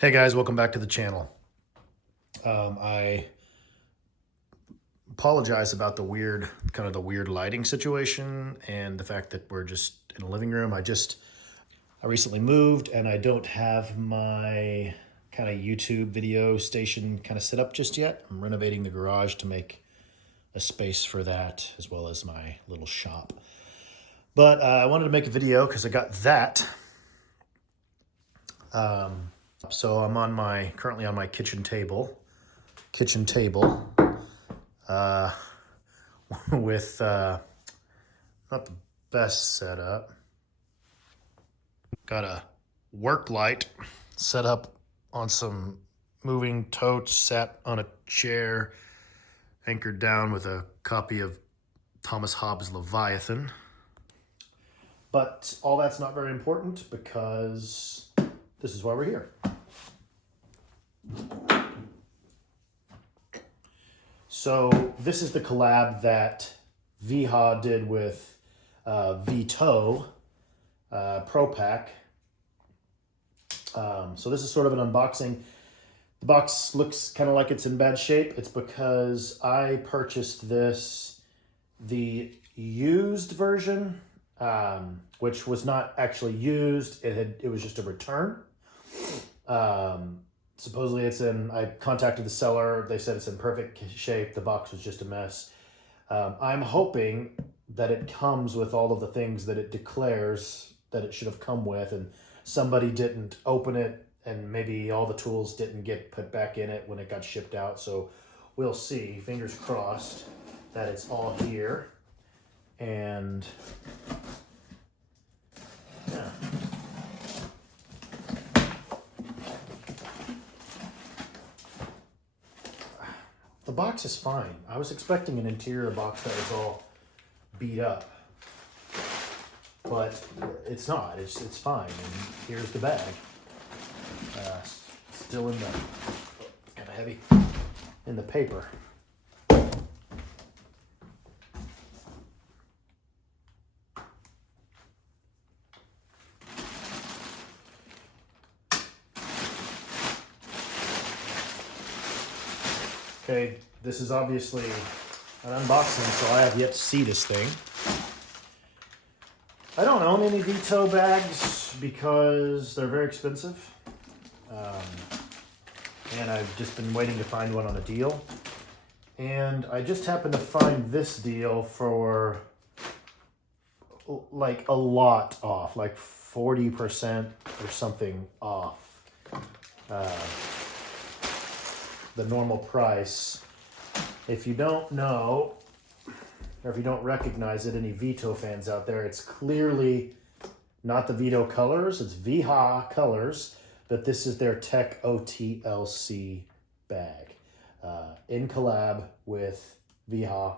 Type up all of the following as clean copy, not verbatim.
Hey guys, welcome back to the channel. I apologize about the weird lighting situation and the fact that we're just in a living room. I recently moved and I don't have my kind of YouTube video station kind of set up just yet. I'm renovating the garage to make a space for that as well as my little shop. But I wanted to make a video because I got that. So I'm currently on my kitchen table uh, with not the best setup. Got a work light set up on some moving totes, sat on a chair, anchored down with a copy of Thomas Hobbes' Leviathan. But all that's not very important because this is why we're here. So this is the collab that Wiha did with Veto Pro Pac. So this is sort of an unboxing. The box looks kind of like it's in bad shape. It's because I purchased the used version, which was not actually used. It was just a return. Supposedly I contacted the seller. They said it's in perfect shape. The box was just a mess. I'm hoping that it comes with all of the things that it declares that it should have come with, and somebody didn't open it, and maybe all the tools didn't get put back in it when it got shipped out. So we'll see, fingers crossed, that it's all here. And yeah. The box is fine. I was expecting an interior box that was all beat up, but it's not. It's fine. And here's the bag. Still in the kind of heavy in the paper. Okay, this is obviously an unboxing, so I have yet to see this thing. I don't own any Veto bags because they're very expensive. And I've just been waiting to find one on a deal. And I just happened to find this deal for like a lot off, like 40% or something off the normal price. If you don't know, or if you don't recognize it, any Veto fans out there, it's clearly not the Veto colors, it's Wiha colors, but this is their Tech OT-LC bag in collab with Wiha.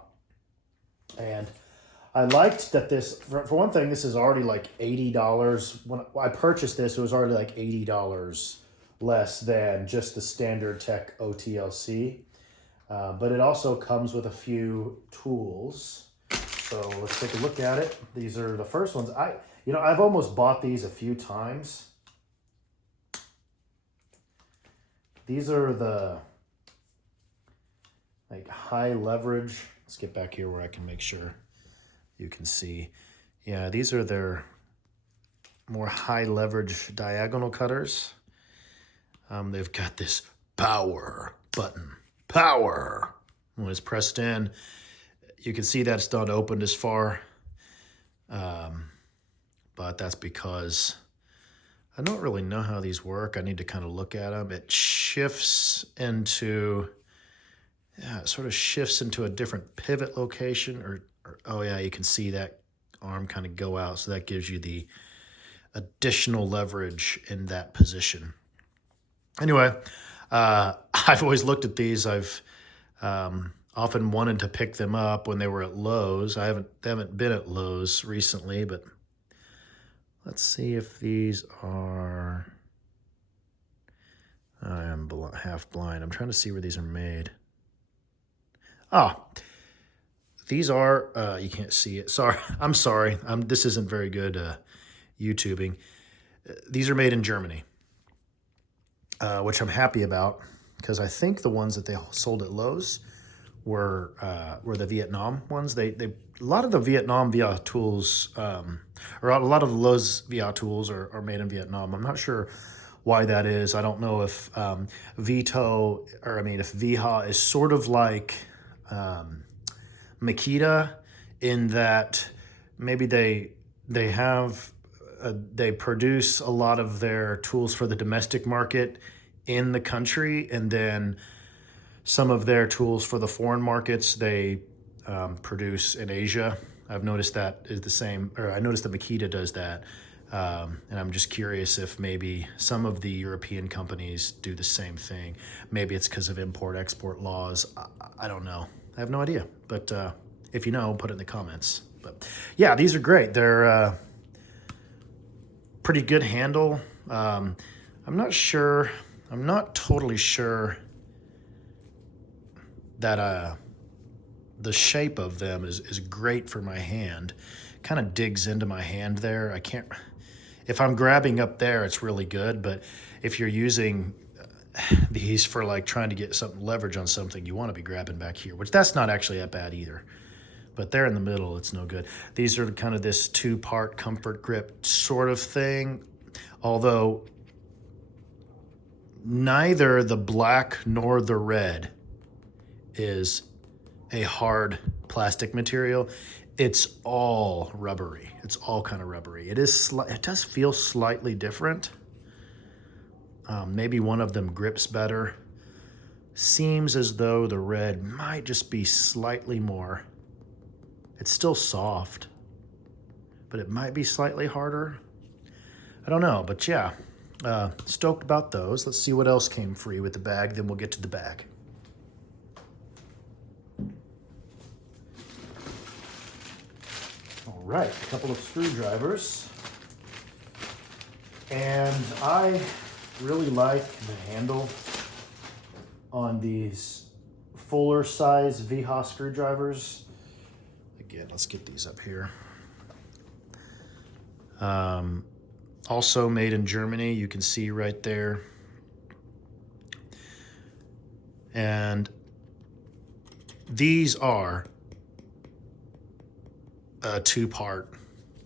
And I liked that this, for one thing, this is already like $80. When I purchased this, it was already like $80 less than just the standard Tech OT-LC. But it also comes with a few tools. So let's take a look at it. These are the first ones. I've almost bought these a few times. These are the like high leverage. Let's get back here where I can make sure you can see. Yeah, these are their more high leverage diagonal cutters. They've got this power button. Power. When it's pressed in, you can see that it's not opened as far. But that's because I don't really know how these work. I need to kind of look at them. It shifts into, it sort of shifts into a different pivot location. Or oh yeah, you can see that arm kind of go out. So that gives you the additional leverage in that position. Anyway, I've always looked at these. I've often wanted to pick them up when they were at Lowe's. They haven't been at Lowe's recently, but let's see if these are. I am half blind. I'm trying to see where these are made. These are. You can't see it. Sorry, I'm sorry. This isn't very good YouTubing. These are made in Germany. which I'm happy about because I think the ones that they sold at Lowe's were the Vietnam ones. A lot of the Vietnam VIA tools, or a lot of the Lowe's VIA tools are made in Vietnam. I'm not sure why that is. I don't know if Veto, or I mean, if Wiha is sort of like Makita in that maybe they produce a lot of their tools for the domestic market in the country, and then some of their tools for the foreign markets they produce in Asia. I've noticed that is the same, or I noticed that Makita does that. And I'm just curious if maybe some of the European companies do the same thing. Maybe it's because of import-export laws. I don't know. I have no idea. But if you know, put it in the comments. But yeah, these are great. They're pretty good handle. I'm not sure. I'm not totally sure that the shape of them is great for my hand. Kind of digs into my hand there. I can't. If I'm grabbing up there, it's really good. But if you're using these for like trying to get something leverage on something, you want to be grabbing back here, which that's not actually that bad either. But there in the middle, it's no good. These are kind of this two-part comfort grip sort of thing, although neither the black nor the red is a hard plastic material. It's all rubbery. It's all kind of rubbery. It does feel slightly different. Maybe one of them grips better. Seems as though the red might just be slightly more. It's still soft, but it might be slightly harder. I don't know, but yeah, stoked about those. Let's see what else came free with the bag, then we'll get to the bag. All right, a couple of screwdrivers. And I really like the handle on these fuller size Wiha screwdrivers. Again, let's get these up here. Also made in Germany, you can see right there. And these are a two-part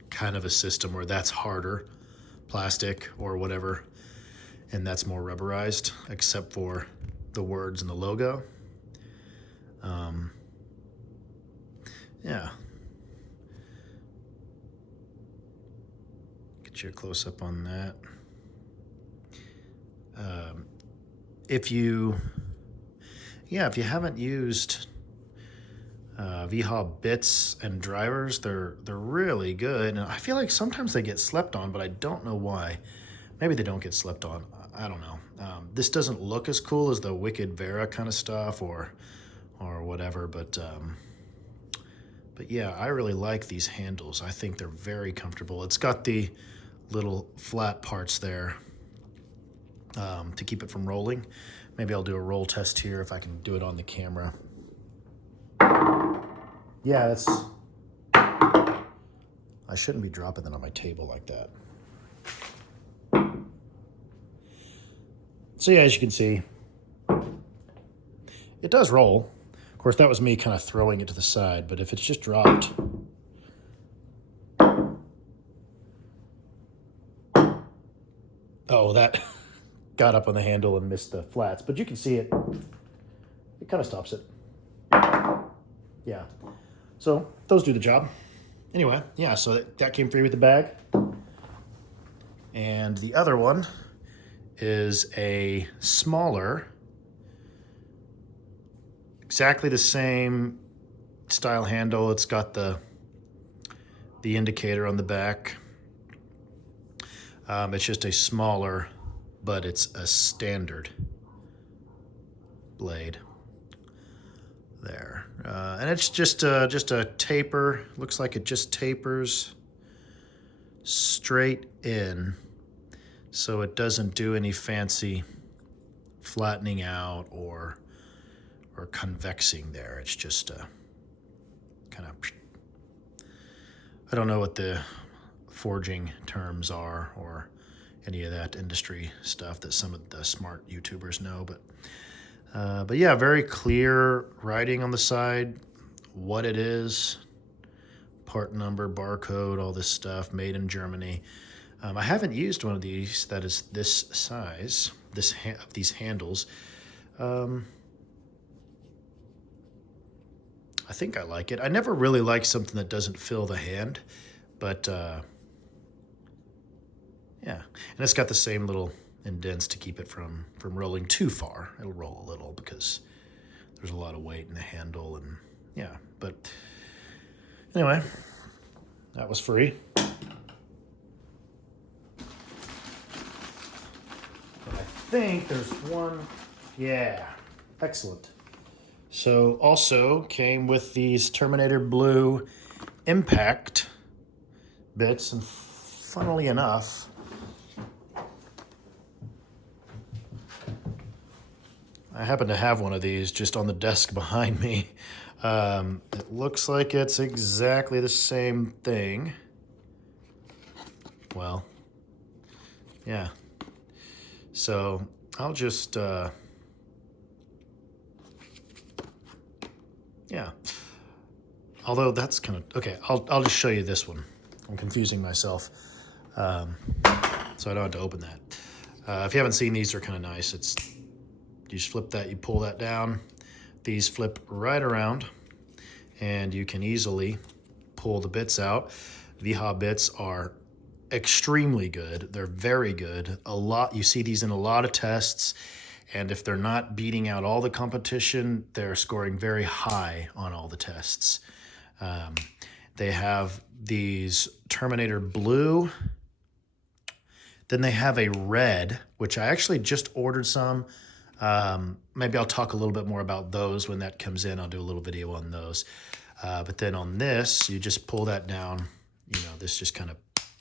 kind of a system where that's harder plastic or whatever, and that's more rubberized, except for the words and the logo. Yeah. Get you a close-up on that. If you haven't used Wiha bits and drivers, they're really good, and I feel like sometimes they get slept on, but I don't know why. Maybe they don't get slept on. I don't know. This doesn't look as cool as the Wicked Vera kind of stuff or whatever, but yeah, I really like these handles. I think they're very comfortable. It's got the little flat parts there to keep it from rolling. Maybe I'll do a roll test here if I can do it on the camera. Yeah, that's... I shouldn't be dropping that on my table like that. So yeah, as you can see, it does roll. Of course, that was me kind of throwing it to the side, but if it's just dropped... Oh, that got up on the handle and missed the flats, but you can see it. It kind of stops it. Yeah. So those do the job. Anyway, yeah, so that came free with the bag. And the other one is a smaller, exactly the same style handle. It's got the indicator on the back. It's just a smaller, but it's a standard blade there. And it's just a taper. Looks like it just tapers straight in, so it doesn't do any fancy flattening out or convexing there. It's just kind of, I don't know what the forging terms are or any of that industry stuff that some of the smart YouTubers know. But yeah, very clear writing on the side, what it is, part number, barcode, all this stuff, made in Germany. I haven't used one of these that is this size, these handles. I think I like it. I never really like something that doesn't fill the hand, but yeah. And it's got the same little indents to keep it from rolling too far. It'll roll a little because there's a lot of weight in the handle, and yeah. But anyway, that was free. And I think there's one, yeah, excellent. So also came with these Terminator Blue Impact bits, and funnily enough, I happen to have one of these just on the desk behind me. It looks like it's exactly the same thing. Well, yeah. So I'll just, yeah. Although that's kind of, okay, I'll just show you this one. I'm confusing myself. So I don't have to open that. If you haven't seen these, they're kind of nice. You just flip that, you pull that down. These flip right around, and you can easily pull the bits out. Wiha bits are extremely good. They're very good. You see these in a lot of tests, and if they're not beating out all the competition, they're scoring very high on all the tests. They have these Terminator Blue. Then they have a red, which I actually just ordered some. Maybe I'll talk a little bit more about those when that comes in. I'll do a little video on those. But then on this, you just pull that down. You know, this just kind of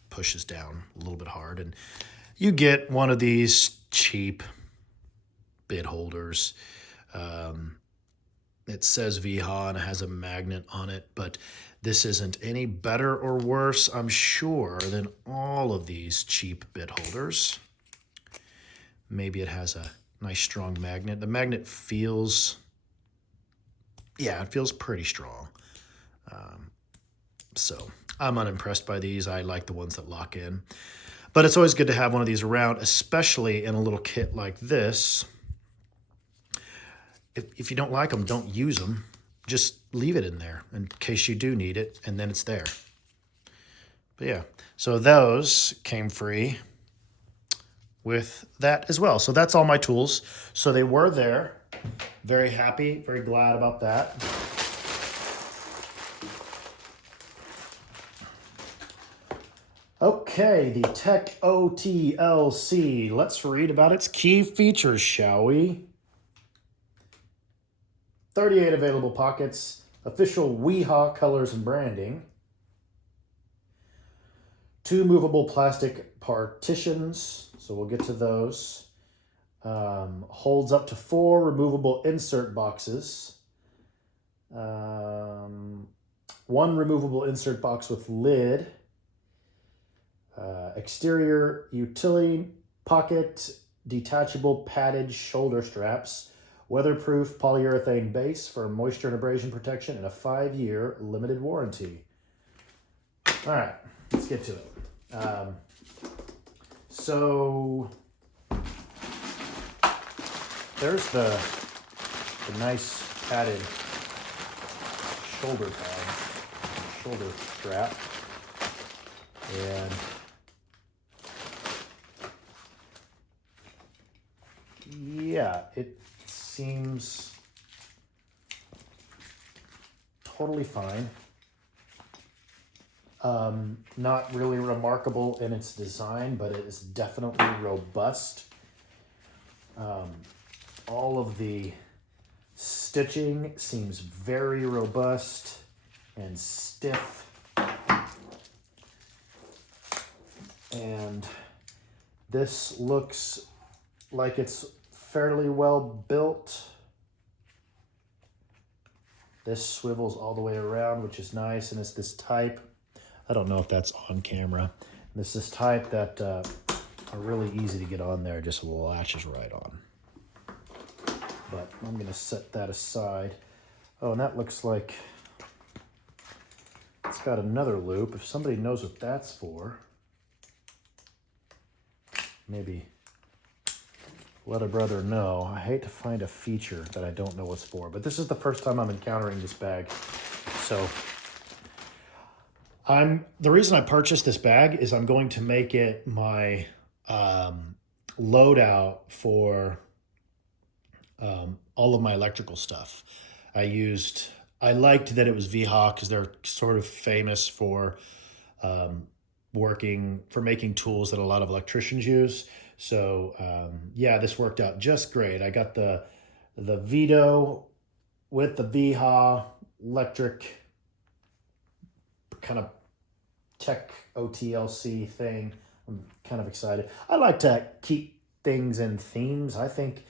pushes down a little bit hard. And you get one of these cheap bit holders. It says Wiha and it has a magnet on it, but this isn't any better or worse, I'm sure, than all of these cheap bit holders. Maybe it has a nice strong magnet. The magnet feels, yeah, it feels pretty strong. So I'm unimpressed by these. I like the ones that lock in. But it's always good to have one of these around, especially in a little kit like this. If you don't like them, don't use them. Just leave it in there in case you do need it, and then it's there. But yeah, so those came free with that as well. So that's all my tools. So they were there. Very happy, very glad about that. Okay, the Tech OT-LC. Let's read about its key features, shall we? 38 available pockets, official Wiha colors and branding, 2 movable plastic partitions, so we'll get to those, holds up to 4 removable insert boxes, 1 removable insert box with lid, exterior utility pocket, detachable padded shoulder straps, weatherproof polyurethane base for moisture and abrasion protection, and a 5-year limited warranty. All right, let's get to it. So there's the nice padded shoulder pad, shoulder strap, and yeah, it seems totally fine. Not really remarkable in its design, but it is definitely robust. All of the stitching seems very robust and stiff. And this looks like it's fairly well built. This swivels all the way around, which is nice, and it's this type, I don't know if that's on camera. This is type that are really easy to get on there, just latches right on. But I'm gonna set that aside. Oh, and that looks like it's got another loop. If somebody knows what that's for, maybe let a brother know. I hate to find a feature that I don't know what's for, but this is the first time I'm encountering this bag. So the reason I purchased this bag is I'm going to make it my loadout for all of my electrical stuff. I liked that it was Wiha because they're sort of famous for making tools that a lot of electricians use. So yeah, this worked out just great. I got the Veto with the Wiha electric kind of Tech OT-LC thing. I'm kind of excited. I like to keep things in themes. I think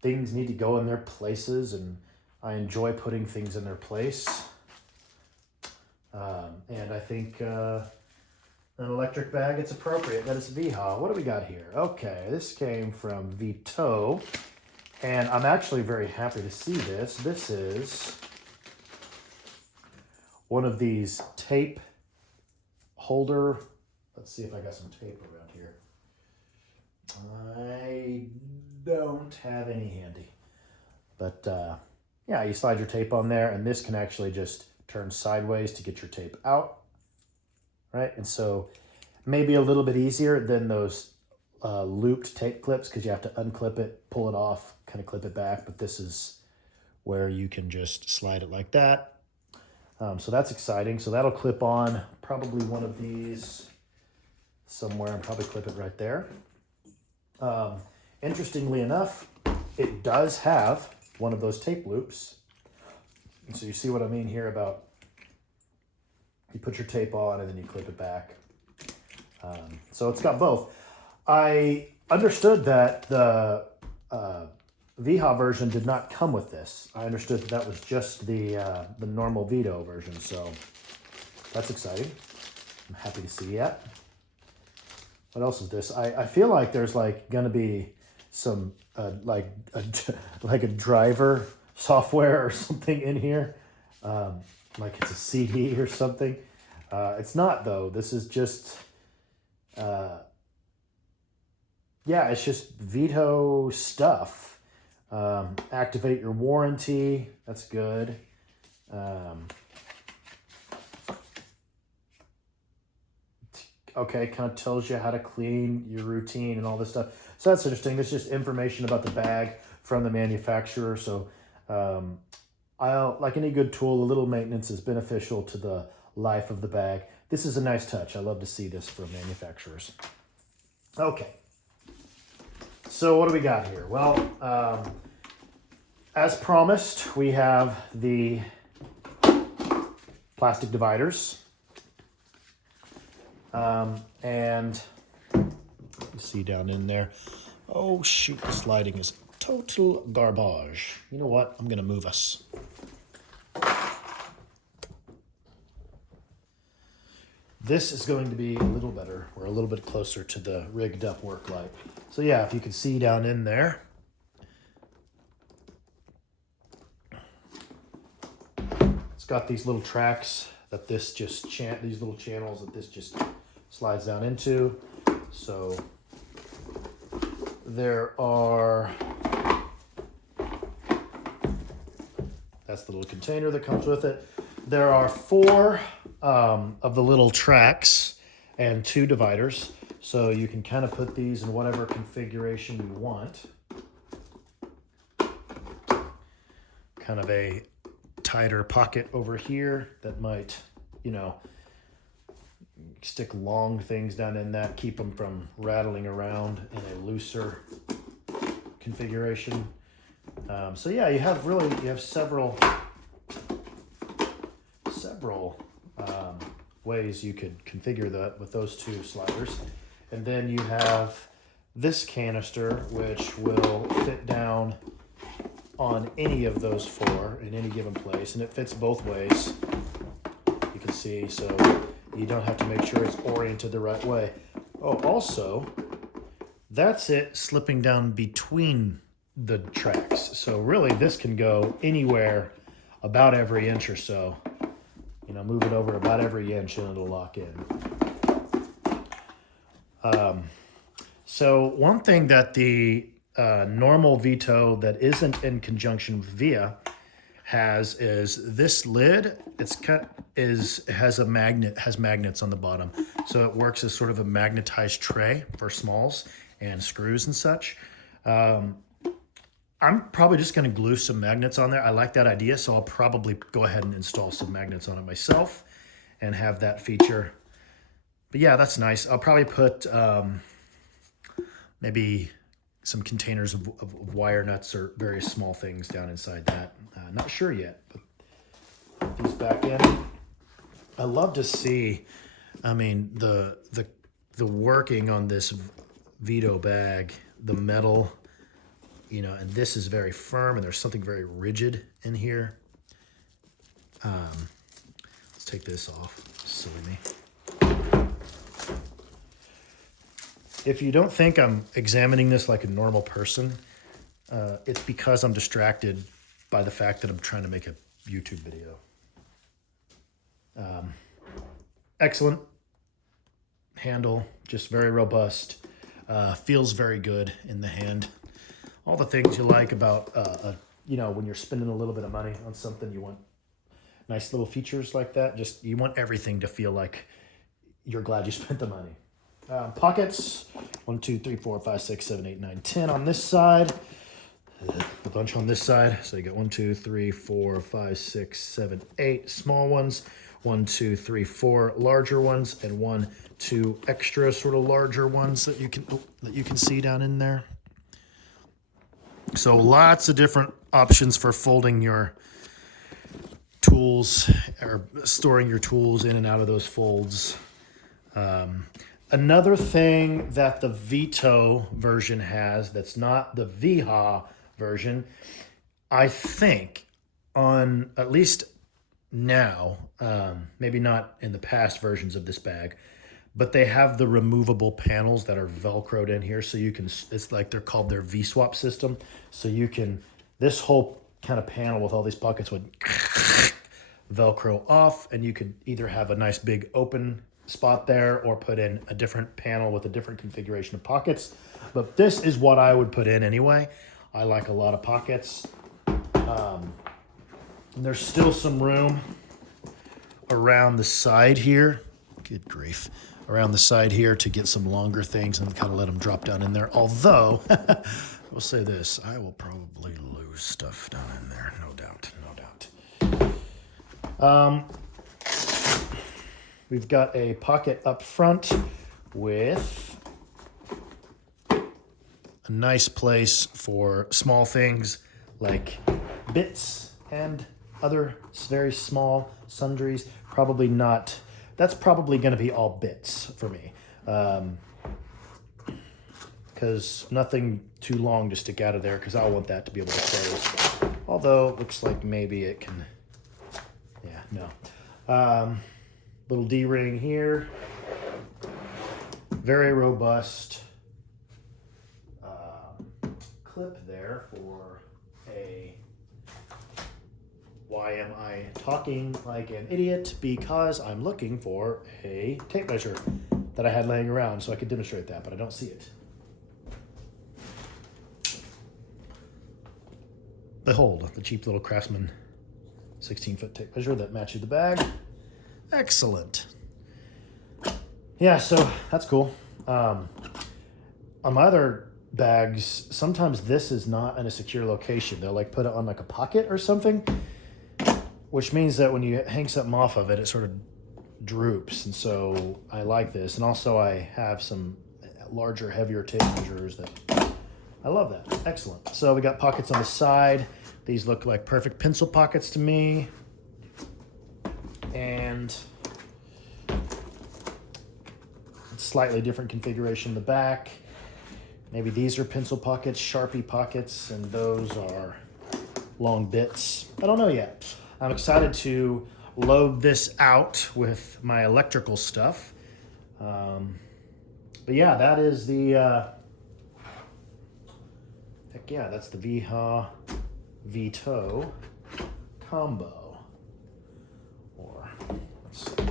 things need to go in their places, and I enjoy putting things in their place. And I think an electric bag, it's appropriate that it's Wiha. What do we got here? Okay, this came from Veto, and I'm actually very happy to see this. This is one of these tape holder. Let's see if I got some tape around here. I don't have any handy. But yeah, you slide your tape on there, and this can actually just turn sideways to get your tape out. Right? And so maybe a little bit easier than those looped tape clips because you have to unclip it, pull it off, kind of clip it back. But this is where you can just slide it like that. So that's exciting. So that'll clip on probably one of these somewhere, and probably clip it right there. Interestingly enough, it does have one of those tape loops. And so you see what I mean here about you put your tape on and then you clip it back. So it's got both. I understood that the Wiha version did not come with this. I understood that was just the normal Veto version, so that's exciting. I'm happy to see that. What else is this? I feel like there's like gonna be some like a driver software or something in here, like it's a CD or something. It's not though. This is just yeah, it's just Veto stuff. Activate your warranty. That's good. Okay, kind of tells you how to clean your routine and all this stuff. So that's interesting. It's just information about the bag from the manufacturer. So like any good tool, a little maintenance is beneficial to the life of the bag. This is a nice touch. I love to see this from manufacturers. Okay. So what do we got here? Well, as promised, we have the plastic dividers. And you see down in there, oh shoot, the sliding is total garbage. You know what? I'm gonna move us. This is going to be a little better. We're a little bit closer to the rigged up work light. So yeah, if you can see down in there, it's got these little tracks that this just these little channels that this just slides down into. So there are, that's the little container that comes with it. There are 4 of the little tracks and 2 dividers. So you can kind of put these in whatever configuration you want. Kind of a tighter pocket over here that might, you know, stick long things down in that, keep them from rattling around in a looser configuration. So yeah, you have several ways you could configure that with those 2 sliders. And then you have this canister, which will fit down on any of those 4 in any given place, and it fits both ways. You can see, so you don't have to make sure it's oriented the right way. Oh, also, that's it slipping down between the tracks. So really this can go anywhere about every inch or so. You know, move it over about every inch and it'll lock in. So one thing that the normal Veto that isn't in conjunction with Wiha has is this lid. Has magnets on the bottom, so it works as sort of a magnetized tray for smalls and screws and such. I'm probably just going to glue some magnets on there. I like that idea, so I'll probably go ahead and install some magnets on it myself and have that feature. But yeah, that's nice. I'll probably put maybe some containers of wire nuts or various small things down inside that. Not sure yet, but put these back in. I love to see, I mean, the working on this Veto bag, the metal, you know, and this is very firm and there's something very rigid in here. Let's take this off, silly me. If you don't think I'm examining this like a normal person, it's because I'm distracted by the fact that I'm trying to make a YouTube video. Excellent handle, just very robust, feels very good in the hand. All the things you like about, you know, when you're spending a little bit of money on something, you want nice little features like that. Just, you want everything to feel like you're glad you spent the money. Pockets, 1, 2, 3, 4, 5, 6, 7, 8, 9, 10 on this side. A bunch on this side. So you got 1, 2, 3, 4, 5, 6, 7, 8 small ones. 1, 2, 3, 4 larger ones, and 1, 2 extra sort of larger ones that you can see down in there. So lots of different options for folding your tools or storing your tools in and out of those folds. Another thing that the Veto version has that's not the Wiha version, I think on at least now, maybe not in the past versions of this bag, but they have the removable panels that are Velcroed in here. So you can, it's like they're called their V-swap system. So you can, this whole kind of panel with all these pockets would Velcro off, and you could either have a nice big open spot there or put in a different panel with a different configuration of pockets. But this is what I would put in anyway. I like a lot of pockets. There's still some room around the side here. Good grief. Around the side here to get some longer things and kind of let them drop down in there. Although, I will say this, I will probably lose stuff down in there. No doubt, no doubt. We've got a pocket up front with a nice place for small things like bits and other very small sundries. Probably not, that's probably going to be all bits for me. Because nothing too long to stick out of there, because I want that to be able to close. Although it looks like maybe it can, yeah, no. Little D-ring here. Very robust clip there for a, why am I talking like an idiot? Because I'm looking for a tape measure that I had laying around so I could demonstrate that, but I don't see it. Behold, the cheap little Craftsman 16-foot tape measure that matches the bag. Excellent. Yeah, so that's cool. On my other bags, sometimes this is not in a secure location. They'll like put it on like a pocket or something, which means that when you hang something off of it, it sort of droops. And so I like this. And also I have some larger, heavier tape measures that I love that. Excellent. So we got pockets on the side. These look like perfect pencil pockets to me. And slightly different configuration in the back. Maybe these are pencil pockets, Sharpie pockets, and those are long bits. I don't know yet. I'm excited to load this out with my electrical stuff. But yeah, that is the Heck yeah, that's the Wiha Veto combo. Or, let's see.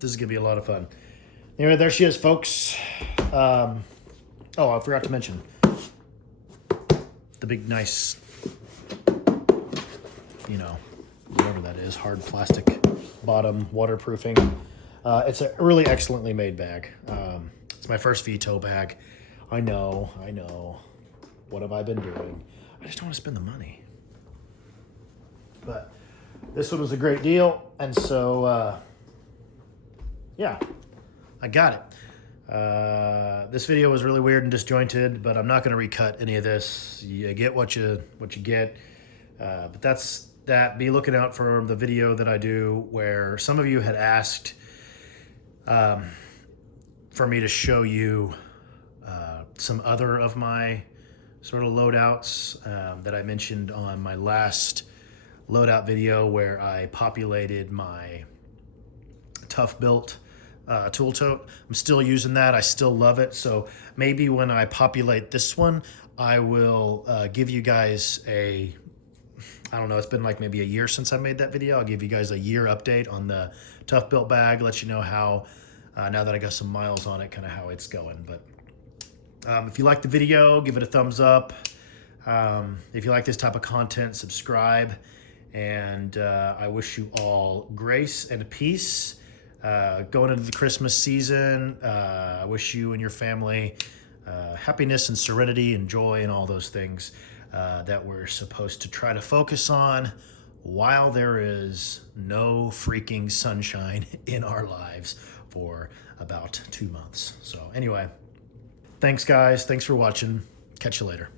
This is gonna be a lot of fun. Anyway, there she is, folks. Oh, I forgot to mention the big, nice, you know, whatever that is, hard plastic bottom, waterproofing. It's a really excellently made bag. It's my first Veto bag. I know. What have I been doing? I just don't want to spend the money. But this one was a great deal, and so yeah, I got it. This video was really weird and disjointed, but I'm not going to recut any of this. You get what you get. But that's that. Be looking out for the video that I do where some of you had asked for me to show you some other of my sort of loadouts that I mentioned on my last loadout video where I populated my Tough Built tool tote. I'm still using that. I still love it. So maybe when I populate this one, I will give you guys I don't know, it's been like maybe a year since I made that video. I'll give you guys a year update on the Tough Built bag, let you know how, now that I got some miles on it, kind of how it's going. But if you like the video, give it a thumbs up. If you like this type of content, subscribe. And I wish you all grace and peace going into the Christmas season. I wish you and your family happiness and serenity and joy and all those things that we're supposed to try to focus on while there is no freaking sunshine in our lives for about 2 months. So anyway, thanks guys. Thanks for watching. Catch you later.